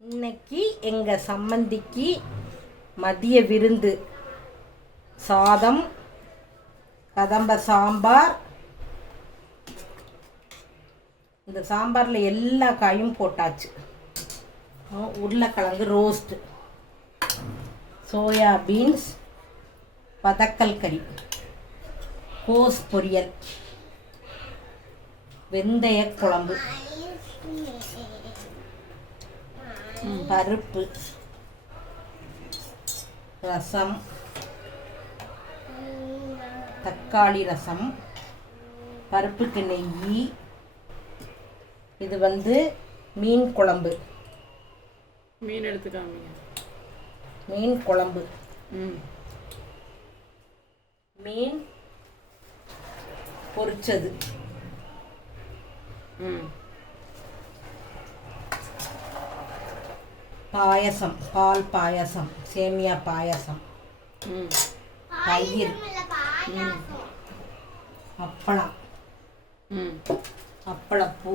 இன்னைக்கு எங்கள் சம்மந்திக்கு மதிய விருந்து சாதம், கதம்ப சாம்பார். இந்த சாம்பாரில் எல்லா காயும் போட்டாச்சு. உருளைக்கிழங்கு ரோஸ்ட், சோயா பீன்ஸ், பதக்கல் கறி, கோஸ் பொரியல், வெந்தய குழம்பு, பருப்பு, ரசம், தக்காளி ரசம், பருப்புக்கு நெய். இது மீன் குழம்பு. மீன் எடுத்துக்காமீங்க. மீன் குழம்பு. மீன் பொரிச்சது. பாயசம், பால் பாயசம், சேமியா பாயசம், தயிர், அப்பளம், அப்பளப்பூ,